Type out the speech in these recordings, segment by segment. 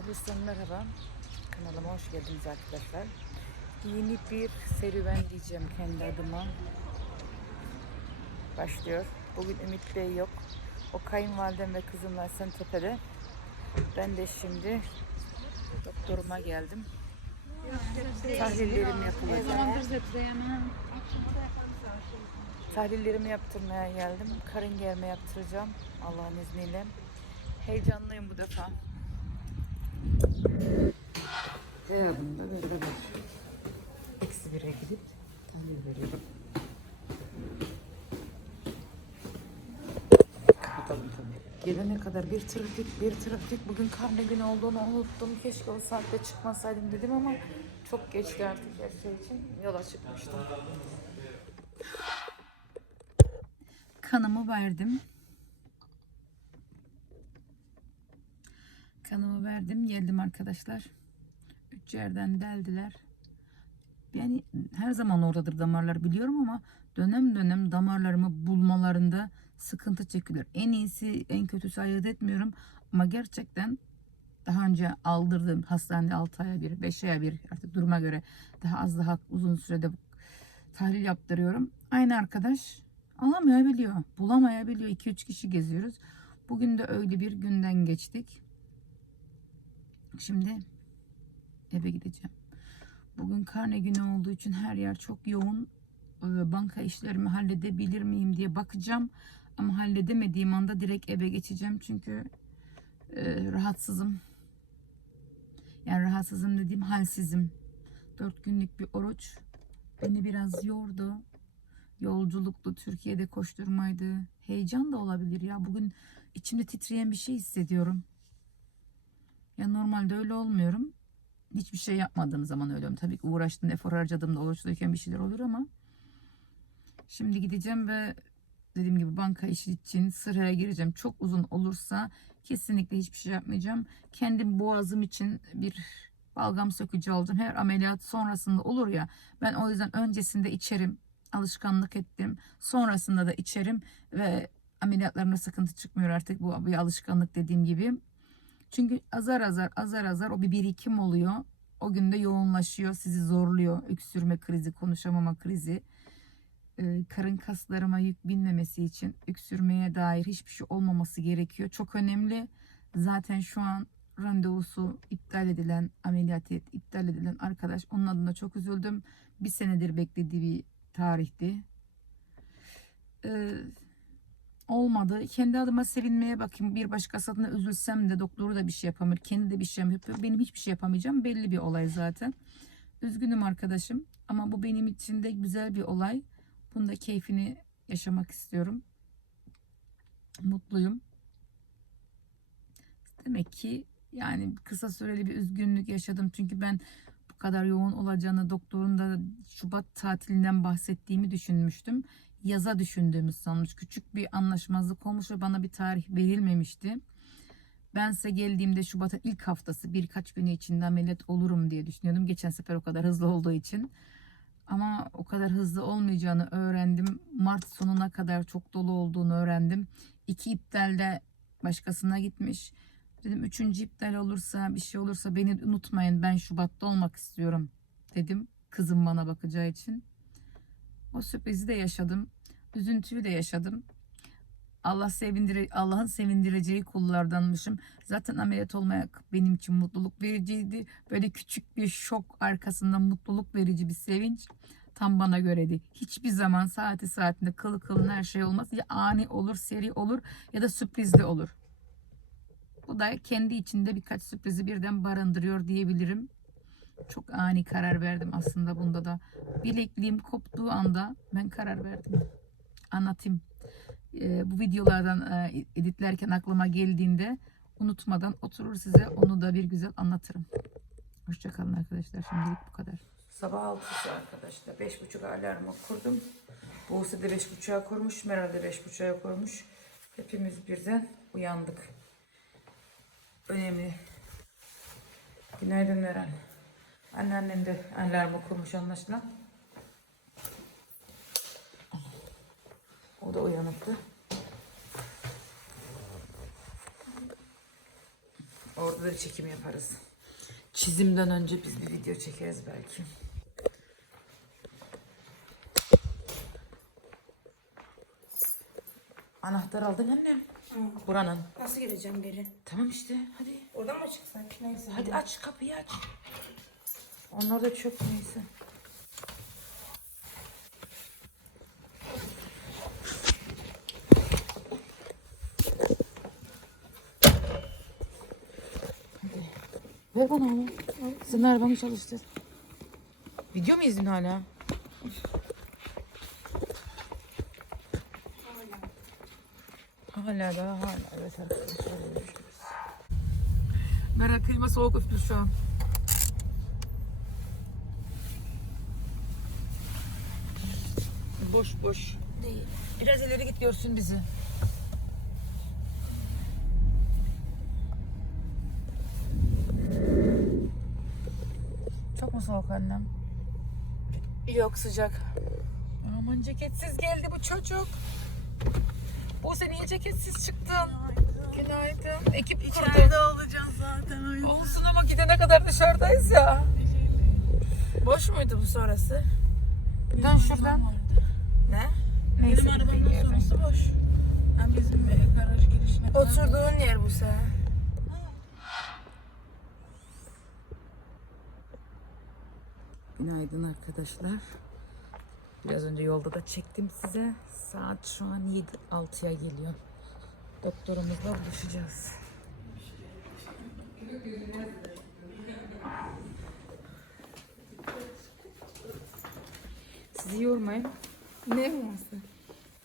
Kıbrıs'tan merhaba. Kanalıma hoş geldiniz arkadaşlar. Yeni bir serüven diyeceğim kendi adıma. Başlıyor. Bugün Ümit Bey yok. O kayınvalidem ve kızımla Sentepe'de. Ben de şimdi doktoruma geldim. Tahlillerim yapılacak. Tahlillerimi yaptırmaya geldim. Karın germe yaptıracağım Allah'ın izniyle. Heyecanlıyım bu defa. Cevabında böyle bir eksi bire gidip tahlil veriyorum. Kapatalım tabii. Gelene kadar bir trafik, bir trafik. Bugün karne günü olduğunu unuttum. Keşke o saatte çıkmasaydım dedim ama çok geçti artık her şey için. Yola çıkmıştım. Kanımı verdim. Kanımı verdim. Geldim arkadaşlar. Üç yerden deldiler. Yani her zaman oradadır damarlar biliyorum ama dönem dönem damarlarımı bulmalarında sıkıntı çekiyorlar. En iyisi en kötüsü ayırt etmiyorum ama gerçekten daha önce aldırdığım hastanede 6 aya bir, 5 aya bir artık duruma göre daha az daha uzun sürede tahlil yaptırıyorum. Aynı arkadaş alamayabiliyor, bulamayabiliyor. 2-3 kişi geziyoruz. Bugün de öyle bir günden geçtik. Şimdi eve gideceğim. Bugün karne günü olduğu için her yer çok yoğun. Ee, Banka işlerimi halledebilir miyim diye bakacağım. Ama halledemediğim anda direkt eve geçeceğim. Çünkü e, rahatsızım. Yani rahatsızım dediğim halsizim. Dört günlük bir oruç beni biraz yordu. Yolculuktu, Türkiye'de koşturmaydı. Heyecan da olabilir ya. Bugün içimde titreyen bir şey hissediyorum. Ya normalde öyle olmuyorum. Hiçbir şey yapmadığım zaman öyle. Tabii ki uğraştım, efor harcadığımda oruçluyken bir şeyler olur ama şimdi gideceğim ve dediğim gibi banka işi için sıraya gireceğim. Çok uzun olursa kesinlikle hiçbir şey yapmayacağım. Kendim boğazım için bir balgam sökücü alacağım. Her ameliyat sonrasında olur ya. Ben o yüzden öncesinde içerim. Alışkanlık ettim. Sonrasında da içerim ve ameliyatlarımda sıkıntı çıkmıyor artık. Bu bir alışkanlık dediğim gibi. Çünkü azar azar azar azar o bir birikim oluyor. O günde yoğunlaşıyor, sizi zorluyor. Öksürme krizi, konuşamama krizi. Ee, karın kaslarıma yük binmemesi için öksürmeye dair hiçbir şey olmaması gerekiyor. Çok önemli. Zaten şu an randevusu iptal edilen, ameliyat iptal edilen arkadaş. Onun adına çok üzüldüm. Bir senedir beklediği bir tarihti. Ee, olmadı. Kendi adıma sevinmeye bakayım. Bir başkası adına üzülsem de doktoru da bir şey yapamıyor. Kendi de bir şey yapıyor. Benim hiçbir şey yapamayacağım. Belli bir olay zaten. Üzgünüm arkadaşım. Ama bu benim için de güzel bir olay. Bunda keyfini yaşamak istiyorum. Mutluyum. Demek ki yani kısa süreli bir üzgünlük yaşadım. Çünkü ben bu kadar yoğun olacağını doktorun da Şubat tatilinden bahsettiğimi düşünmüştüm yaza düşündüğümüz sanmış. Küçük bir anlaşmazlık olmuş ve bana bir tarih verilmemişti. Bense geldiğimde Şubat'ın ilk haftası birkaç günü içinde ameliyat olurum diye düşünüyordum. Geçen sefer o kadar hızlı olduğu için. Ama o kadar hızlı olmayacağını öğrendim. Mart sonuna kadar çok dolu olduğunu öğrendim. İki iptalde başkasına gitmiş. Dedim üçüncü iptal olursa bir şey olursa beni unutmayın ben Şubat'ta olmak istiyorum dedim. Kızım bana bakacağı için. O sürprizi de yaşadım. Üzüntüyü de yaşadım. Allah sevindire Allah'ın sevindireceği kullardanmışım. Zaten ameliyat olmak benim için mutluluk vericiydi. Böyle küçük bir şok arkasından mutluluk verici bir sevinç tam bana göreydi. Hiçbir zaman saati saatinde kılı kılın her şey olmaz. Ya ani olur, seri olur ya da sürprizli olur. Bu da kendi içinde birkaç sürprizi birden barındırıyor diyebilirim. Çok ani karar verdim aslında bunda da. Bilekliğim koptuğu anda ben karar verdim. Anlatayım. Ee, bu videolardan e, editlerken aklıma geldiğinde unutmadan oturur size onu da bir güzel anlatırım. Hoşçakalın arkadaşlar. Şimdilik bu kadar. Sabah 6'sı arkadaşlar. 5.30 alarmı kurdum. Buse de 5.30'a kurmuş. Meral de 5.30'a kurmuş. Hepimiz birden uyandık. Önemli. Günaydın Meral. Anneannem de alarmı kurmuş anlaşılan. O da uyanıktı. Orada da çekim yaparız. Çizimden önce biz bir video çekeriz belki. Anahtar aldın annem. Buranın. Nasıl gireceğim geri? Tamam işte hadi. Oradan mı çıksak? Neyse. Hadi aç kapıyı aç. Onlar da çöp neyse. Ver bana onu. Senin arabanı çalıştır. Video mu izledin hala? Hala da hala. Evet arkadaşlar. Merak kıyma soğuk üflü şu an. Boş boş. Değil. Biraz ileri git görsün bizi. Çok mu soğuk annem? Yok sıcak. Aman ceketsiz geldi bu çocuk. Bu sen niye ceketsiz çıktın? Günaydın. Ekip kurdu. İçeride olacağız zaten yüzden. Olsun ama gidene kadar dışarıdayız ya. Boş muydu bu sonrası? Dön şuradan. Ne? Neyse, Benim gittiğin arabanın yerden. sonrası boş. Hem bizim e, garaj girişine kadar. Oturduğun yer bu sefer. Günaydın arkadaşlar. Biraz önce yolda da çektim size. Saat şu an 7 6'ya geliyor. Doktorumuzla buluşacağız. Sizi yormayın. Ne yapması?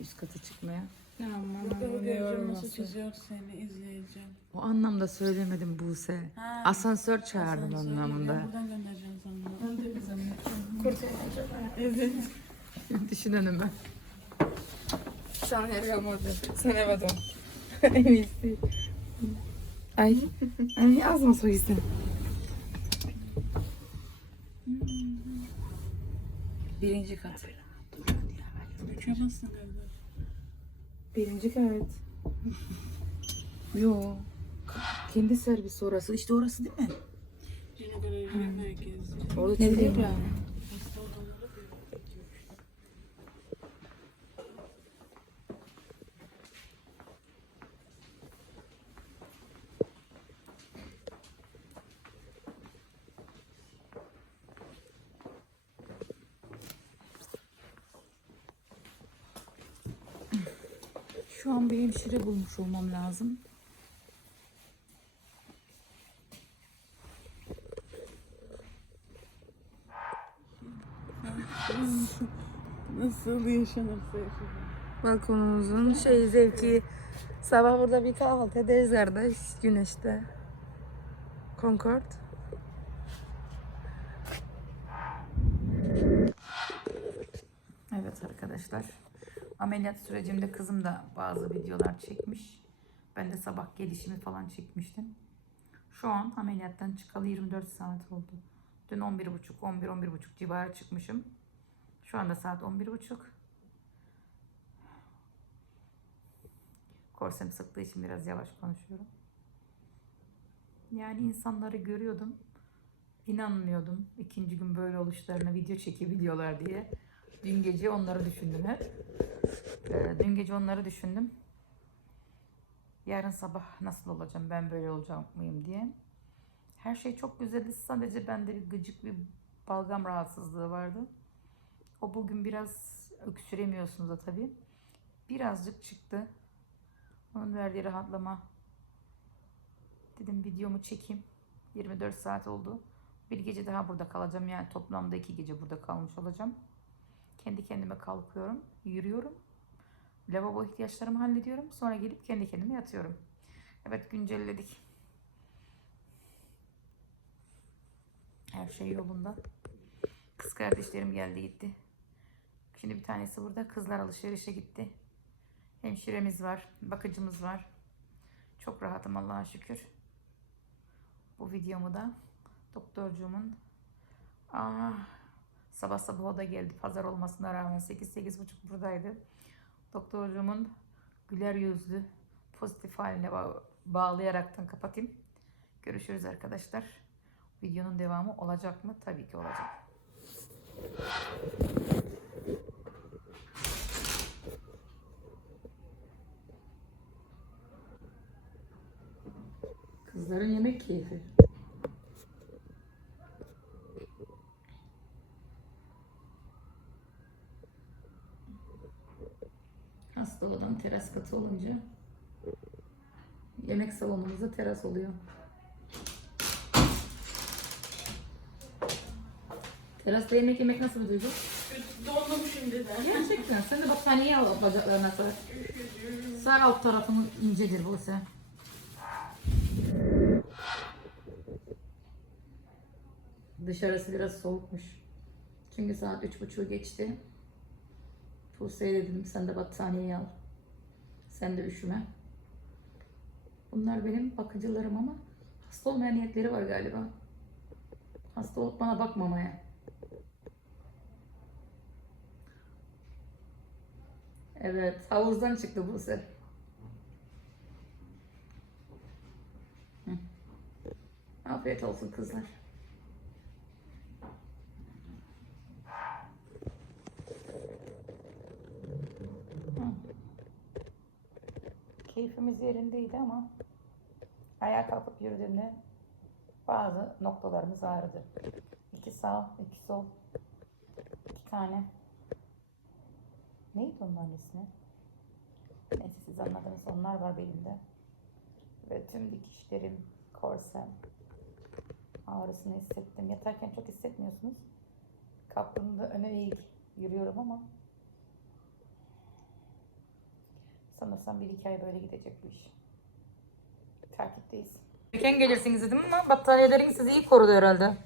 Üst kata çıkmaya. Aman göreceğim nasıl çiziyor seni izleyeceğim. O anlamda söylemedim Buse. Ha. Asansör çağırdım anlamında. Buradan göndereceğim sana. Ben de bir zaman. Kurtulacak. Evet. Düşün önüme. Sen eve olmadı. Sen eve dön. Ay. Ay yazma soy isim. Birinci kat. Uçamazsın galiba. Birinci kat. Yo. Kendi servisi orası. İşte orası değil mi? Yine garajı merkezi. Orada Ne ben. Şu an bir hemşire bulmuş olmam lazım. Nasıl yaşanırsa yaşanır. Balkonumuzun şey zevki. Sabah burada bir kahvaltı ederiz kardeş güneşte. Concord. Evet arkadaşlar. Ameliyat sürecimde kızım da bazı videolar çekmiş. Ben de sabah gelişimi falan çekmiştim. Şu an ameliyattan çıkalı 24 saat oldu. Dün 11.30, 11, 11.30 civarı çıkmışım. Şu anda saat 11.30. Korsem sıktığı için biraz yavaş konuşuyorum. Yani insanları görüyordum. İnanmıyordum. İkinci gün böyle oluşlarına video çekebiliyorlar diye. Dün gece onları düşündüm hep. Ee, dün gece onları düşündüm. Yarın sabah nasıl olacağım, ben böyle olacak mıyım diye. Her şey çok güzeldi. Sadece bende bir gıcık bir balgam rahatsızlığı vardı. O bugün biraz öksüremiyorsunuz da tabii. Birazcık çıktı. Onun verdiği rahatlama. Dedim videomu çekeyim. 24 saat oldu. Bir gece daha burada kalacağım. Yani toplamda iki gece burada kalmış olacağım. Kendi kendime kalkıyorum, yürüyorum. Lavabo ihtiyaçlarımı hallediyorum. Sonra gelip kendi kendime yatıyorum. Evet güncelledik. Her şey yolunda. Kız kardeşlerim geldi gitti. Şimdi bir tanesi burada. Kızlar alışverişe gitti. Hemşiremiz var. Bakıcımız var. Çok rahatım Allah'a şükür. Bu videomu da doktorcuğumun ah, sabah sabah o da geldi. Pazar olmasına rağmen 8-8.30 buradaydı. Doktorcuğumun güler yüzlü pozitif haline ba- bağlayaraktan kapatayım. Görüşürüz arkadaşlar. Videonun devamı olacak mı? Tabii ki olacak. Kızların yemek keyfi. Olan teras katı olunca yemek salonumuzda teras oluyor. Terasta yemek yemek nasıl bir duygu? Dondum şimdiden. Gerçekten. Sen de battaniye al bacaklarına sar. Sağ alt tarafın incedir bu sen. Dışarısı biraz soğukmuş. Çünkü saat üç buçuğu geçti. Tuğse'ye dedim sen de battaniyeyi al. Sen de üşüme. Bunlar benim bakıcılarım ama hasta olmaya niyetleri var galiba. Hasta olup bana bakmamaya. Evet, havuzdan çıktı Buse. Hı. Afiyet olsun kızlar. Hı. Keyfimiz yerindeydi ama ayağa kalkıp yürüdüğümde bazı noktalarımız ağrıdı. İki sağ, iki sol, iki tane Neydi onların ismi? Neyse siz anladınız. Onlar var belimde. Ve tüm dikişlerim, korsem ağrısını hissettim. Yatarken çok hissetmiyorsunuz. Kalktığımda öne eğik yürüyorum ama Sanırsam bir iki ay böyle gidecek bu iş. Takipteyiz. Weekend gelirsiniz dedim ama battaniyelerin sizi iyi korudu herhalde.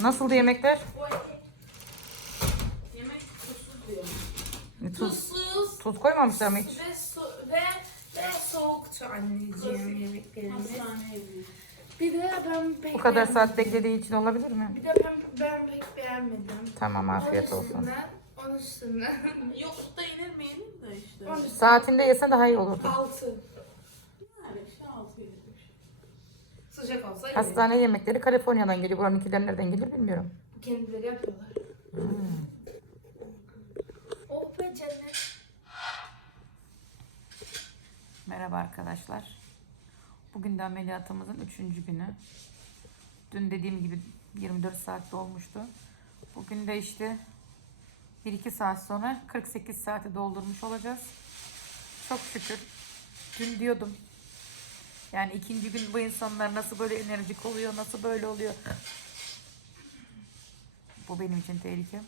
Nasıldı yemekler? Yemek e, tuzsuz diyor. Tuz, tuz koymamışlar mı hiç? ve, so- ve, ve soğuktu anneciğim yemeklerimiz. Bir de ben pek Bu kadar beğenmedim. saat beklediği için olabilir mi? Bir de ben, ben pek beğenmedim. Tamam afiyet olsun. yüzden 10 üstünden. Yoklukta iner mi yenir de işte. 10 üstünden. Saatinde yesen daha iyi olurdu. 6. Yani işte 6 yenir. Sıcak olsa yenir. Hastane yemekleri Kaliforniya'dan geliyor. Buranınkiler nereden geliyor bilmiyorum. Kendileri yapıyorlar. Hmm. Oh be cennet. Merhaba arkadaşlar. Bugün de ameliyatımızın 3. günü. Dün dediğim gibi 24 saat dolmuştu. Bugün de işte 1-2 saat sonra 48 saati doldurmuş olacağız. Çok şükür. Dün diyordum. Yani ikinci gün bu insanlar nasıl böyle enerjik oluyor, nasıl böyle oluyor. Bu benim için tehlike.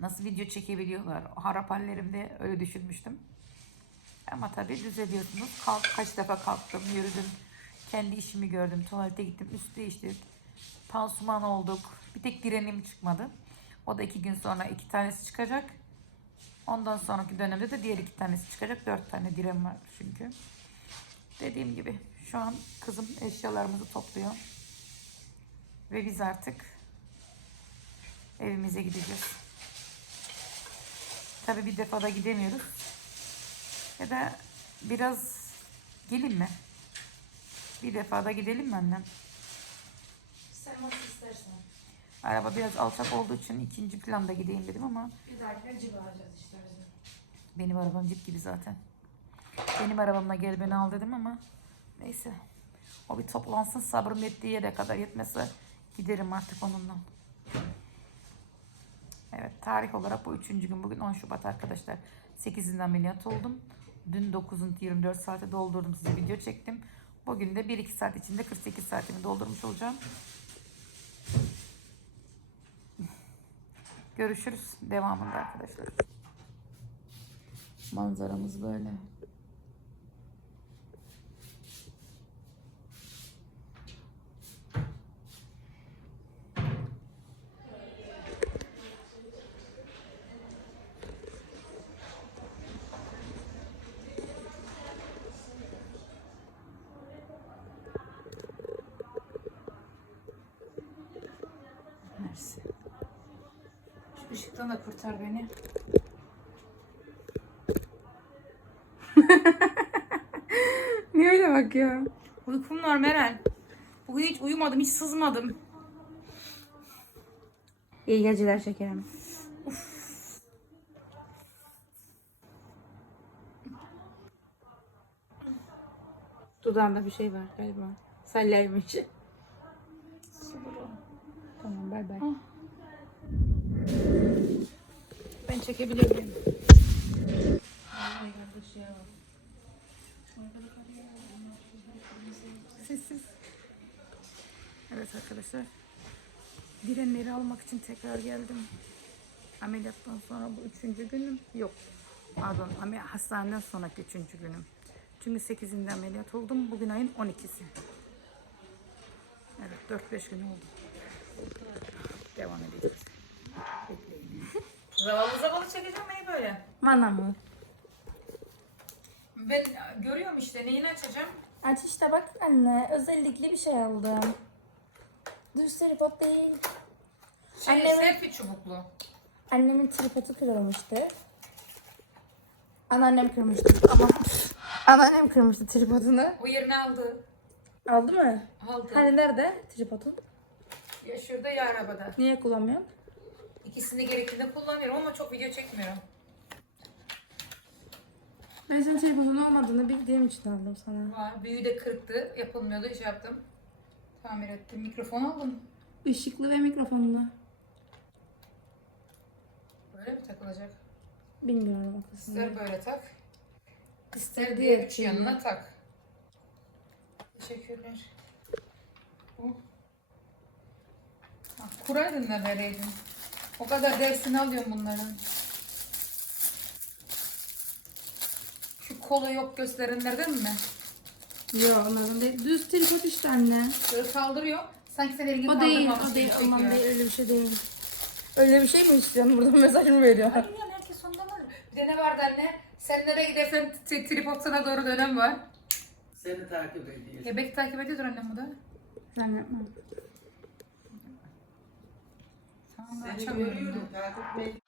Nasıl video çekebiliyorlar? Harap hallerimde öyle düşünmüştüm. Ama tabii düzeliyorsunuz. Kalk, kaç defa kalktım, yürüdüm. Kendi işimi gördüm. Tuvalete gittim, üst değiştirdim. Pansuman olduk. Bir tek direnim çıkmadı. O da iki gün sonra iki tanesi çıkacak. Ondan sonraki dönemde de diğer iki tanesi çıkacak. Dört tane direm var çünkü. Dediğim gibi şu an kızım eşyalarımızı topluyor. Ve biz artık evimize gideceğiz. Tabii bir defada gidemiyoruz. Ya da biraz gelin mi? Bir defada gidelim mi annem? Sen nasıl istersen. Araba biraz alçak olduğu için ikinci planda gideyim dedim ama Bir dahakine cip alacağız işte bizim. benim arabam cip gibi zaten. Benim arabamla gel beni al dedim ama neyse. O bir toplansın sabrım yettiği yere kadar yetmezse giderim artık onunla. Evet tarih olarak bu üçüncü gün. Bugün 10 Şubat arkadaşlar. 8'inde ameliyat oldum. Dün 9'un 24 saate doldurdum size video çektim. Bugün de 1-2 saat içinde 48 saatimi doldurmuş olacağım. Görüşürüz devamında arkadaşlar. Manzaramız böyle. Mersi. Şu ışıktan da kurtar beni. Niye öyle bakıyor? Uykum var Meral. Bugün hiç uyumadım, hiç sızmadım. İyi geceler şekerim. Dudağında bir şey var galiba. Salyaymış. Tamam bay bay. Ben çekebilir miyim? Sessiz. Evet arkadaşlar. Direnleri almak için tekrar geldim. Ameliyattan sonra bu üçüncü günüm. Yok. Pardon. Hastaneden sonraki üçüncü günüm. Çünkü 8'inde ameliyat oldum. Bugün ayın 12'si. Evet 4-5 gün oldu. Devam edeceğiz. Zavallı zavallı çekeceğim neyi böyle? Mana mı? Ben görüyorum işte neyini açacağım. Aç işte bak anne özellikle bir şey aldım. Düz tripod değil. Şey, Annemin- selfie çubuklu. Annemin tripodu kırılmıştı. Anneannem kırmıştı. Ama anneannem kırmıştı tripodunu. O yerini aldı. Aldı mı? Aldı. Hani nerede tripodun? Ya şurada ya arabada. Niye kullanmıyorsun? İkisini gerektiğinde kullanıyorum ama çok video çekmiyorum. Ben senin tripodun olmadığını bildiğim için aldım sana. Var. Büyüğü de kırıktı. Yapılmıyordu. Şey yaptım. Tamir ettim. Mikrofon aldım. Işıklı ve mikrofonlu. Böyle mi takılacak? Bilmiyorum o kısmını. İster böyle tak. İster diğer üç yanına tak. Teşekkürler. Bu. Ah, kuraydın da vereydin. O kadar dersini alıyorum bunların. Şu kolu yok gösterenlerden mi? Yok onlardan değil. Düz tripod işte anne. Şöyle kaldırıyor. Sanki sen elini O değil, kaldırmamış o değil, çekiyor. değil, öyle bir şey değil. Öyle bir şey mi istiyorsun? Buradan mesaj mı veriyor? Hayır yani herkes ondan alır. Bir de ne vardı anne? Sen nereye gidersen tripod sana doğru dönem var. Seni takip ediyor. Ya belki takip ediyordur annem bu da. Sen yapma. Tamam Seni görüyorum takip.